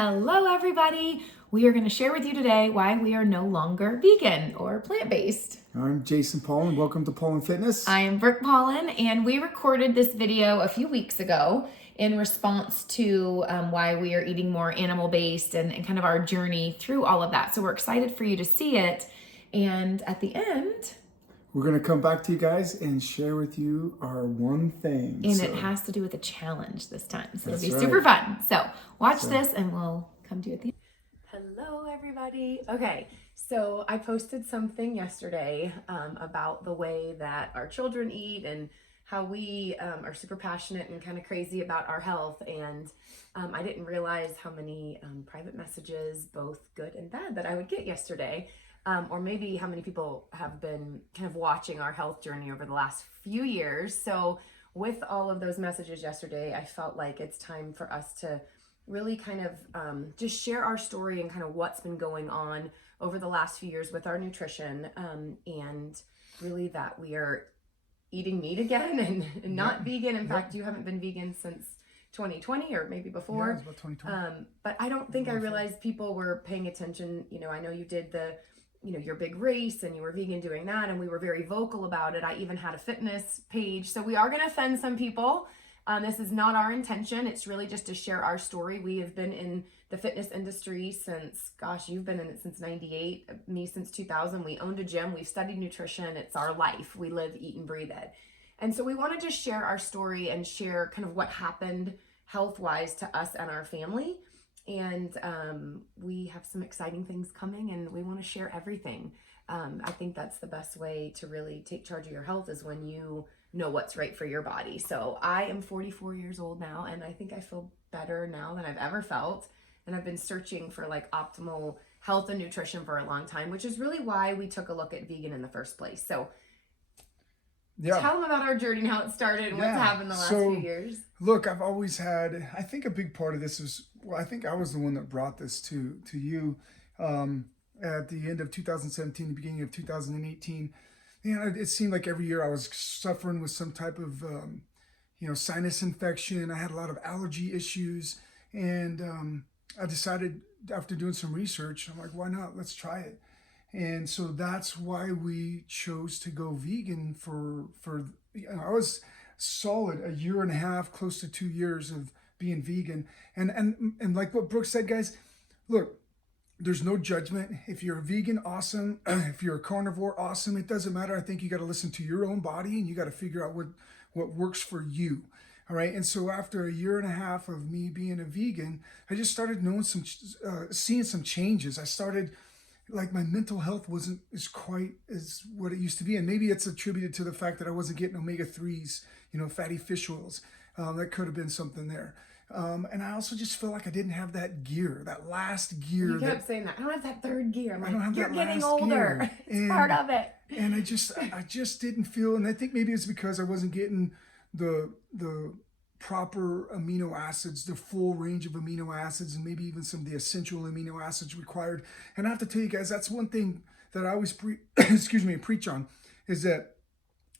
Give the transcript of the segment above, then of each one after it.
Hello, everybody. We are going to share with you today why we are no longer vegan or plant-based. I'm Jason Paul, and welcome to Paul and Fitness. I am Brooke Paulin, and we recorded this video a few weeks ago in response to why we are eating more animal-based and kind of our journey through all of that. So we're excited for you to see it. And at the end, we're going to come back to you guys and share with you our one thing. And it has to do with a challenge this time. So it'll be right. super fun. So watch this and we'll come to you at the end. Hello, everybody. Okay, so I posted something yesterday about the way that our children eat and how we are super passionate and kind of crazy about our health. And I didn't realize how many private messages, both good and bad, that I would get yesterday. Or maybe how many people have been kind of watching our health journey over the last few years. So with all of those messages yesterday, I felt like it's time for us to really kind of just share our story and kind of what's been going on over the last few years with our nutrition, and really that we are eating meat again and not vegan. In fact, you haven't been vegan since 2020 or maybe before. Yeah, it was about 2020. But I don't think I realized people were paying attention. You know, I know you did your big race and you were vegan doing that, and we were very vocal about it. I even had a fitness page. So we are going to offend some people. This is not our intention. It's really just to share our story. We have been in the fitness industry since, gosh, you've been in it since 98, me since 2000. We owned a gym. We've studied nutrition. It's our life. We live, eat, and breathe it. And so we want to just share our story and share kind of what happened health-wise to us and our family. And we have some exciting things coming, and we want to share everything. I think that's the best way to really take charge of your health, is when you know what's right for your body. So I am 44 years old now, and I think I feel better now than I've ever felt. And I've been searching for like optimal health and nutrition for a long time, which is really why we took a look at vegan in the first place. So tell them about our journey and how it started and what's happened the last few years. Look, I've always had, I think a big part of this is, well, I think I was the one that brought this to you at the end of 2017, the beginning of 2018. It seemed like every year I was suffering with some type of, sinus infection. I had a lot of allergy issues, and I decided, after doing some research, I'm like, why not? Let's try it. And so that's why we chose to go vegan for I was solid a year and a half, close to 2 years of being vegan. And like what Brooke said, guys, look, there's no judgment. If you're a vegan, awesome. If you're a carnivore, awesome. It doesn't matter. I think you got to listen to your own body, and you got to figure out what works for you. All right. And so after a year and a half of me being a vegan, I just started seeing some changes. I started, like, my mental health wasn't as quite as what it used to be. And maybe it's attributed to the fact that I wasn't getting omega-3s, fatty fish oils. That could have been something there. And I also just feel like I didn't have that gear, that last gear. You kept saying that. I don't have that third gear. I'm like, I don't have you're that getting last older. gear. It's part of it. And I just didn't feel, and I think maybe it's because I wasn't getting the proper amino acids, the full range of amino acids, and maybe even some of the essential amino acids required. And I have to tell you guys, that's one thing that I always preach on, is that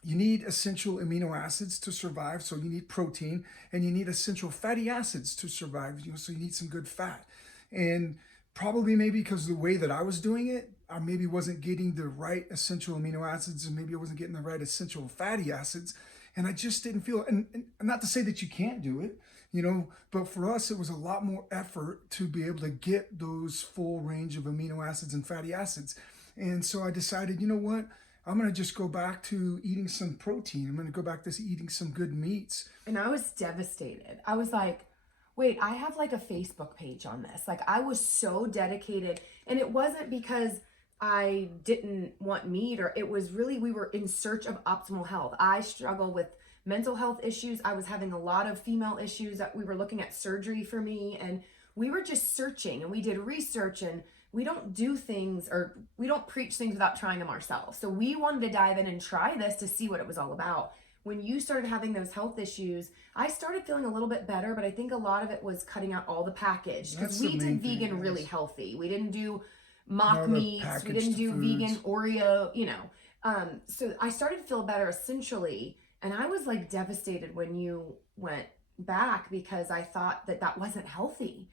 you need essential amino acids to survive. So you need protein, and you need essential fatty acids to survive. So you need some good fat. And probably maybe because the way that I was doing it, I maybe wasn't getting the right essential amino acids, and maybe I wasn't getting the right essential fatty acids. And I just didn't feel, and not to say that you can't do it, but for us, it was a lot more effort to be able to get those full range of amino acids and fatty acids. And so I decided, you know what? I'm going to just go back to eating some protein. I'm going to go back to eating some good meats. And I was devastated. I was like, wait, I have like a Facebook page on this. Like, I was so dedicated. And it wasn't because I didn't want meat, or it was really, we were in search of optimal health. I struggle with mental health issues. I was having a lot of female issues that we were looking at surgery for me. And we were just searching, and we did research, and we don't do things, or we don't preach things without trying them ourselves. So we wanted to dive in and try this to see what it was all about. When you started having those health issues, I started feeling a little bit better, but I think a lot of it was cutting out all the package, because we did vegan really healthy. We didn't do mock meats, we didn't do vegan Oreo, so I started to feel better essentially. And I was like devastated when you went back, because I thought that wasn't healthy.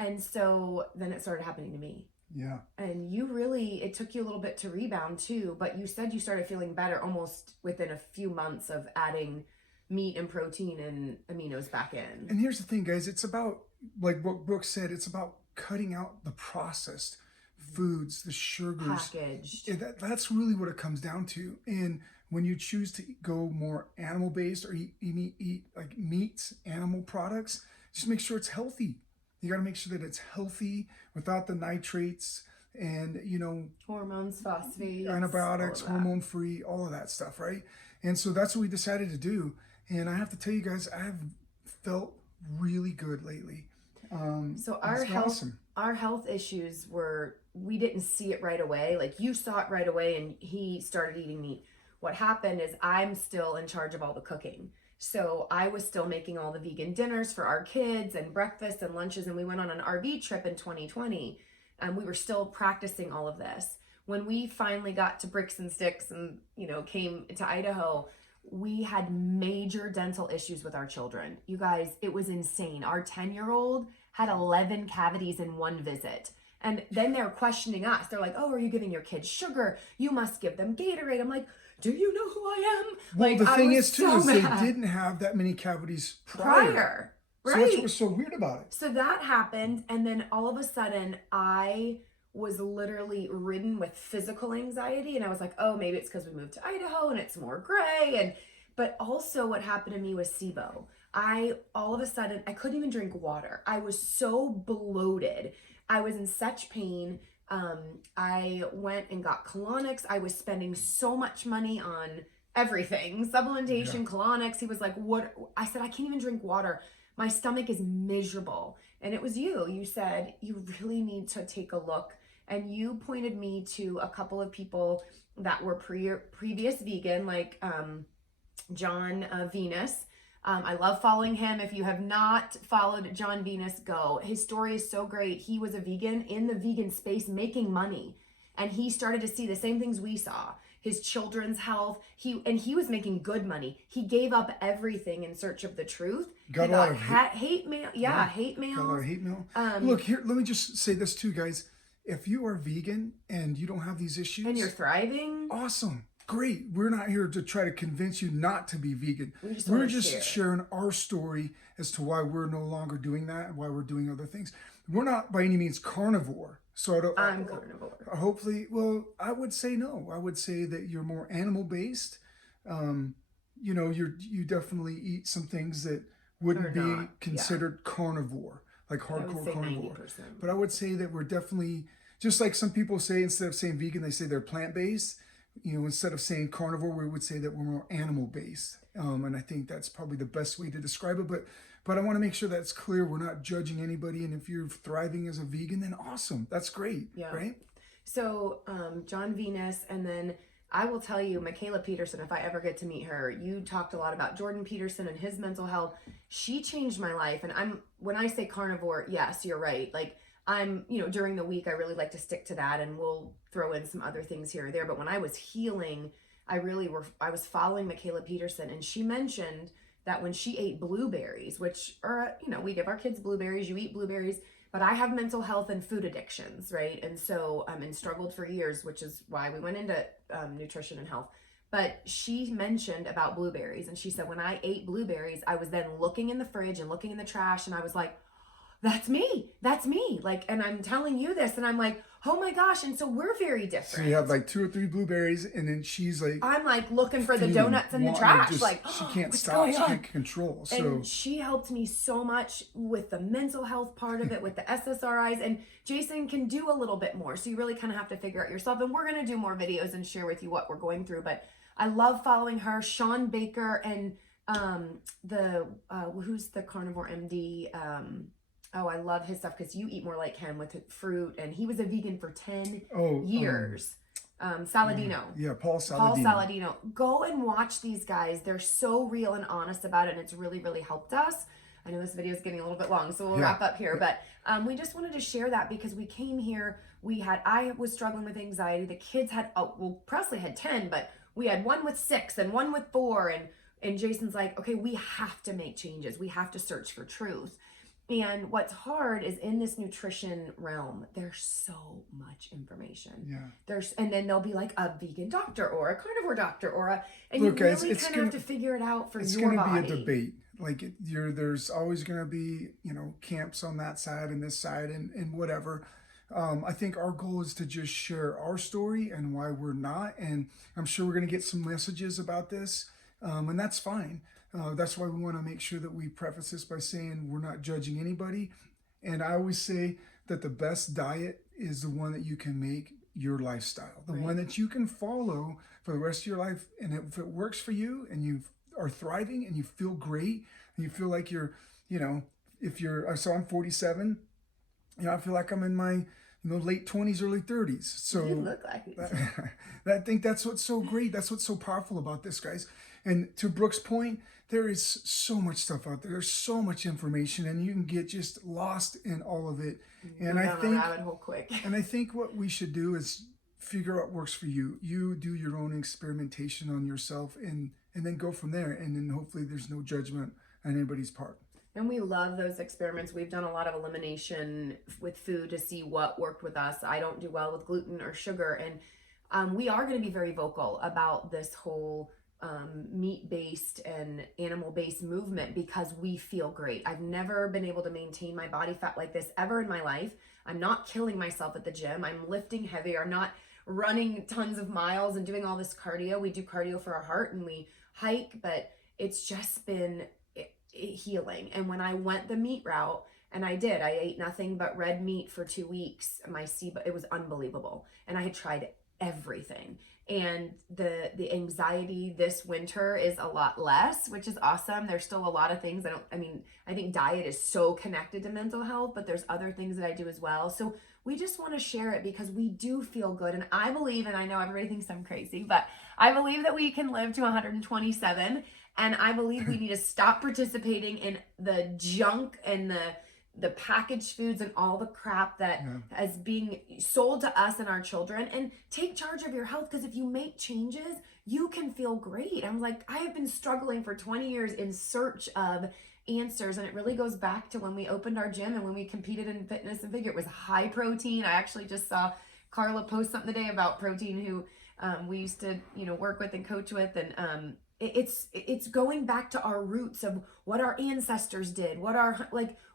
And so then it started happening to me. Yeah. And it took you a little bit to rebound too, but you said you started feeling better almost within a few months of adding meat and protein and aminos back in. And here's the thing, guys, it's about, like what Brooke said, it's about cutting out the processed foods, the sugars. Packaged. That's really what it comes down to. And when you choose to go more animal based or eat like meats, animal products, just make sure it's healthy. You got to make sure that it's healthy without the nitrates and, Hormones, phosphates, antibiotics, hormone free, all of that stuff, right? And so that's what we decided to do. And I have to tell you guys, I have felt really good lately. So our health issues we didn't see it right away. Like you saw it right away and he started eating meat. What happened is I'm still in charge of all the cooking. So I was still making all the vegan dinners for our kids and breakfast and lunches. And we went on an RV trip in 2020 and we were still practicing all of this. When we finally got to bricks and sticks and, came to Idaho, we had major dental issues with our children. You guys, it was insane. Our 10-year-old had 11 cavities in one visit. And then they're questioning us. They're like, oh, are you giving your kids sugar? You must give them Gatorade. I'm like, do you know who I am? Well, like, the thing is, too, is they mad. didn't have that many cavities prior. Right. So that's what was so weird about it. So that happened. And then all of a sudden, I was literally ridden with physical anxiety. And I was like, oh, maybe it's because we moved to Idaho and it's more gray. But also what happened to me was SIBO. All of a sudden, I couldn't even drink water. I was so bloated. I was in such pain. I went and got colonics. I was spending so much money on everything, supplementation, colonics. He was like, what? I said, I can't even drink water. My stomach is miserable. And it was you said, you really need to take a look. And you pointed me to a couple of people that were previous vegan, like John Venus. I love following him. If you have not followed John Venus, go. His story is so great. He was a vegan in the vegan space making money. And he started to see the same things we saw. His children's health. He was making good money. He gave up everything in search of the truth. Got a lot of hate mail. Yeah, hate mail. Got a lot of hate mail. Look, here, let me just say this too, guys. If you are vegan and you don't have these issues. And you're thriving. Awesome. Great. We're not here to try to convince you not to be vegan. We're just sharing our story as to why we're no longer doing that and why we're doing other things. We're not by any means carnivore. So I'm carnivore. Hopefully, well, I would say no. I would say that you're more animal based. You definitely eat some things that wouldn't be considered carnivore, like hardcore carnivore. 90%. But I would say that we're definitely, just like some people say, instead of saying vegan, they say they're plant based. Instead of saying carnivore, we would say that we're more animal based. And I think that's probably the best way to describe it. But I want to make sure that's clear. We're not judging anybody. And if you're thriving as a vegan, then awesome. That's great. Yeah. Right? So John Venus, and then I will tell you, Michaela Peterson, if I ever get to meet her, you talked a lot about Jordan Peterson and his mental health. She changed my life. And when I say carnivore, yes, you're right. Like, during the week, I really like to stick to that, and we'll throw in some other things here or there. But when I was healing, I was following Michaela Peterson, and she mentioned that when she ate blueberries, which are, we give our kids blueberries, you eat blueberries, but I have mental health and food addictions, right? And so, and struggled for years, which is why we went into nutrition and health. But she mentioned about blueberries, and she said, when I ate blueberries, I was then looking in the fridge and looking in the trash, and I was like, that's me. Like, and I'm telling you this, and I'm like, oh my gosh. And so we're very different. So you have like 2 or 3 blueberries, and then she's like, I'm like looking for the donuts in the trash. Like, she can't stop. She can't control. So and she helped me so much with the mental health part of it, with the SSRIs. And Jason can do a little bit more. So you really kind of have to figure out yourself. And we're going to do more videos and share with you what we're going through. But I love following her, Sean Baker, and who's the carnivore MD? Oh, I love his stuff because you eat more like him with fruit, and he was a vegan for 10 years. Saladino. Yeah, Paul Saladino. Paul Saladino. Go and watch these guys. They're so real and honest about it, and it's really, really helped us. I know this video is getting a little bit long, so we'll wrap up here. But we just wanted to share that because we came here. I was struggling with anxiety. The kids had, Presley had 10, but we had one with 6 and one with 4. And Jason's like, okay, we have to make changes. We have to search for truth. And what's hard is in this nutrition realm, there's so much information. Yeah. And then there'll be like a vegan doctor or a carnivore doctor and Look, you guys, really kind of have to figure it out for it's your gonna body. be a debate. Like there's always gonna be, camps on that side and this side and whatever. I think our goal is to just share our story and why we're not. And I'm sure we're gonna get some messages about this, and that's fine. That's why we want to make sure that we preface this by saying we're not judging anybody. And I always say that the best diet is the one that you can make your lifestyle, the one that you can follow for the rest of your life. And if it works for you and you are thriving and you feel great and you feel like so I'm 47, I feel like I'm in my late 20s, early 30s. So you look like it. I think that's what's so great. That's what's so powerful about this, guys. And to Brooke's point, there is so much stuff out there. There's so much information, and you can get just lost in all of it. And I think rabbit hole quick. And I think what we should do is figure out what works for you. You do your own experimentation on yourself, and then go from there. And then hopefully there's no judgment on anybody's part. And we love those experiments. We've done a lot of elimination with food to see what worked with us. I don't do well with gluten or sugar. And we are going to be very vocal about this whole meat-based and animal-based movement because we feel great. I've never been able to maintain my body fat like this ever in my life. I'm not killing myself at the gym. I'm lifting heavier. I'm not running tons of miles and doing all this cardio. We do cardio for our heart and we hike, but it's just been healing. And when I went the meat route, and I ate nothing but red meat for 2 weeks. It was unbelievable. And I had tried everything. And the anxiety this winter is a lot less, which is awesome. There's still a lot of things. I think diet is so connected to mental health, but there's other things that I do as well. So we just want to share it because we do feel good. And I believe, and I know everybody thinks I'm crazy, but I believe that we can live to 127. And I believe we need to stop participating in the junk and the packaged foods and all the crap that is being sold to us and our children, and take charge of your health, because if you make changes, you can feel great. I'm like, I have been struggling for 20 years in search of answers, and it really goes back to when we opened our gym and when we competed in fitness and figure. It was high protein. I actually just saw Carla post something today about protein, who we used to work with and coach with, and it's going back to our roots of what our ancestors did,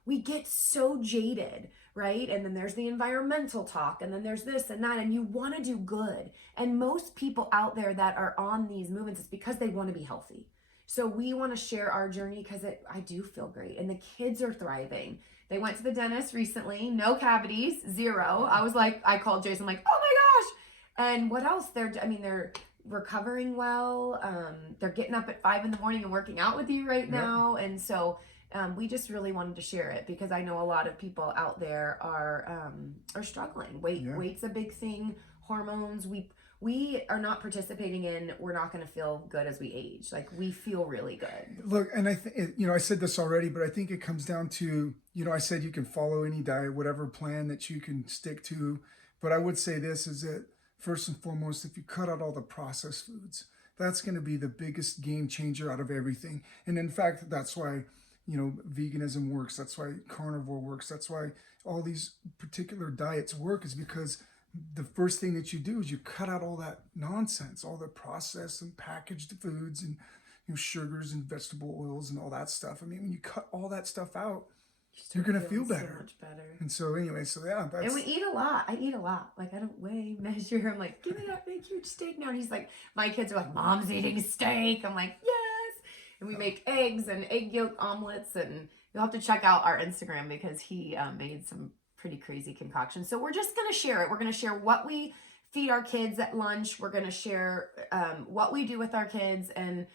we get so jaded, right? And then there's the environmental talk, and then there's this and that, and you want to do good. And most people out there that are on these movements, it's because they want to be healthy. So we want to share our journey because I do feel great, and the kids are thriving. They went to the dentist recently, no cavities, 0. I called Jason, I'm like, oh my gosh. And what else? They're recovering well. They're getting up at 5 a.m. and working out with you right now. And so we just really wanted to share it because I know a lot of people out there are struggling. Weight's a big thing. Hormones. We are not participating in. We're not going to feel good as we age. Like, we feel really good. Look, and I think I said this already, but I think it comes down to I said you can follow any diet, whatever plan that you can stick to. But I would say this is that first and foremost, if you cut out all the processed foods, that's going to be the biggest game changer out of everything. And in fact, that's why veganism works. That's why carnivore works. That's why all these particular diets work, is because the first thing that you do is you cut out all that nonsense, all the processed and packaged foods and sugars and vegetable oils and all that stuff. I mean, when you cut all that stuff out, you're going to feel better. So much better. And so anyway, that's... And we eat a lot. I eat a lot. Like, I don't weigh, measure. I'm like, give me that big, huge steak now. And he's like, my kids are like, Mom's eating steak. I'm like, yes. And we make eggs and egg yolk omelets. And you'll have to check out our Instagram because he made some pretty crazy concoctions. So we're just going to share it. We're going to share what we feed our kids at lunch. We're going to share what we do with our kids. And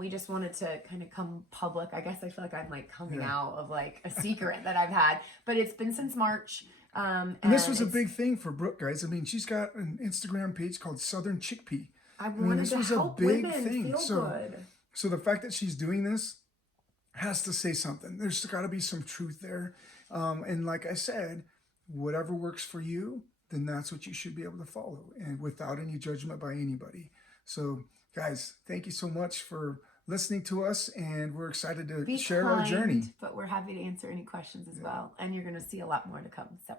we just wanted to kind of come public. I guess I feel like I'm like coming out of like a secret that I've had, but it's been since March. And this was a big thing for Brooke, guys. I mean, she's got an Instagram page called Southern Chickpea. This was a big thing. So the fact that she's doing this has to say something. There's got to be some truth there. And like I said, whatever works for you, then that's what you should be able to follow, and without any judgment by anybody. So guys, thank you so much for listening to us, and we're excited to Be share kind, our journey. but we're happy to answer any questions as well. And you're going to see a lot more to come. So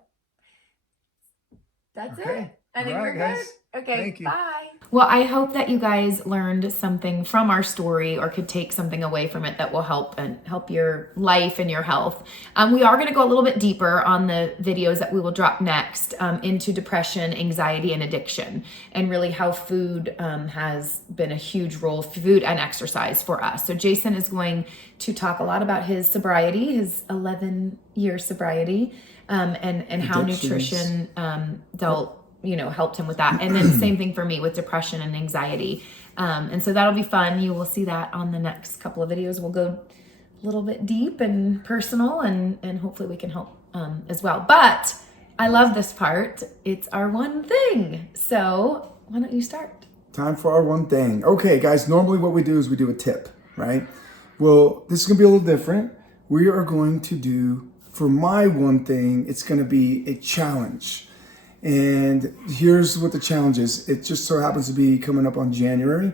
that's it. I think we're good. Okay, thank you. Bye. Well, I hope that you guys learned something from our story or could take something away from it that will help your life and your health. We are going to go a little bit deeper on the videos that we will drop next into depression, anxiety, and addiction, and really how food has been a huge role, food and exercise for us. So Jason is going to talk a lot about his sobriety, his 11-year sobriety, and how nutrition helped him with that. And then same thing for me with depression and anxiety. And so that'll be fun. You will see that on the next couple of videos. We'll go a little bit deep and personal, and hopefully we can help as well. But I love this part. It's our one thing. So why don't you start? Time for our one thing. Okay, guys, normally what we do is we do a tip, right? Well, this is going to be a little different. We are going to do, for my one thing, it's going to be a challenge. And here's what the challenge is. It just so happens to be coming up on January,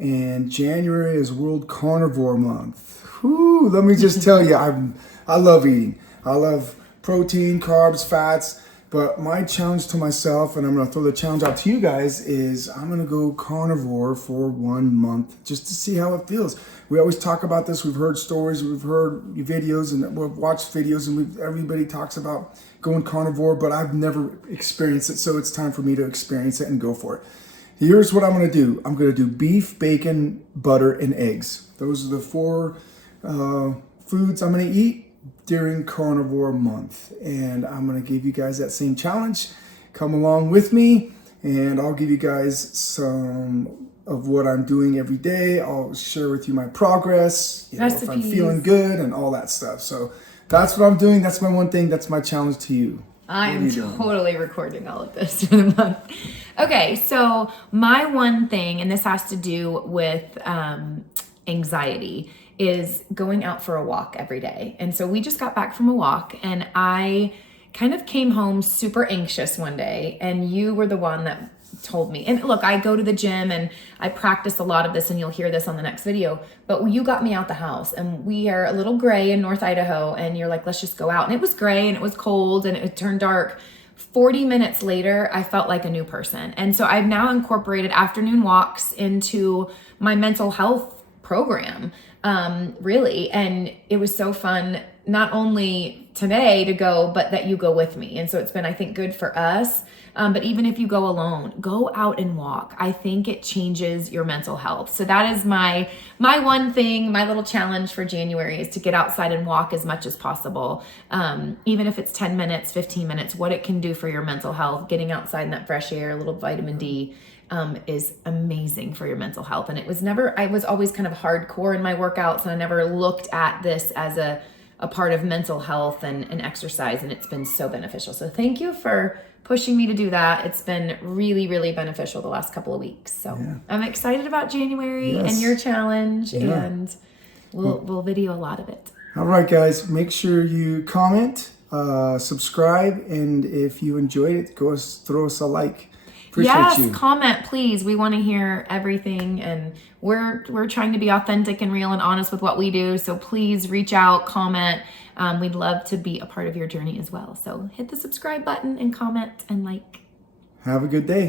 and January is World Carnivore Month. Whew, let me just tell you, I love eating. I love protein, carbs, fats, but my challenge to myself, and I'm gonna throw the challenge out to you guys, is I'm gonna go carnivore for 1 month just to see how it feels. We always talk about this. We've heard stories, we've heard videos, and we've watched videos, and everybody talks about going carnivore, but I've never experienced it, so it's time for me to experience it and go for it. Here's what I'm gonna do. I'm gonna do beef, bacon, butter, and eggs. Those are the 4 foods I'm gonna eat during carnivore month, and I'm gonna give you guys that same challenge. Come along with me, and I'll give you guys some of what I'm doing every day. I'll share with you my progress, if I'm feeling good and all that stuff. So that's what I'm doing. That's my one thing. That's my challenge to you. I am totally recording all of this for the month. Okay, so my one thing, and this has to do with anxiety, is going out for a walk every day. And so we just got back from a walk, and I kind of came home super anxious one day, and you were the one that told me. And look, I go to the gym and I practice a lot of this, and you'll hear this on the next video, but you got me out the house, and we are a little gray in North Idaho, and you're like, let's just go out. And it was gray and it was cold and it turned dark. 40 minutes later, I felt like a new person. And so I've now incorporated afternoon walks into my mental health program, really. And it was so fun, not only today to go, but that you go with me. And so it's been, I think, good for us. But even if you go alone, go out and walk. I think it changes your mental health. So that is my one thing, my little challenge for January, is to get outside and walk as much as possible. Even if it's 10 minutes, 15 minutes, what it can do for your mental health, getting outside in that fresh air, a little vitamin D, is amazing for your mental health. And I was always kind of hardcore in my workouts, and I never looked at this as a part of mental health and exercise. And it's been so beneficial. So thank you for pushing me to do that. It's been really, really beneficial the last couple of weeks. So I'm excited about January and your challenge, and we'll video a lot of it. All right, guys, make sure you comment, subscribe, and if you enjoyed it, go throw us a like. Appreciate you. Comment, please. We want to hear everything, and we're trying to be authentic and real and honest with what we do. So please reach out, comment. We'd love to be a part of your journey as well. So hit the subscribe button and comment and like. Have a good day.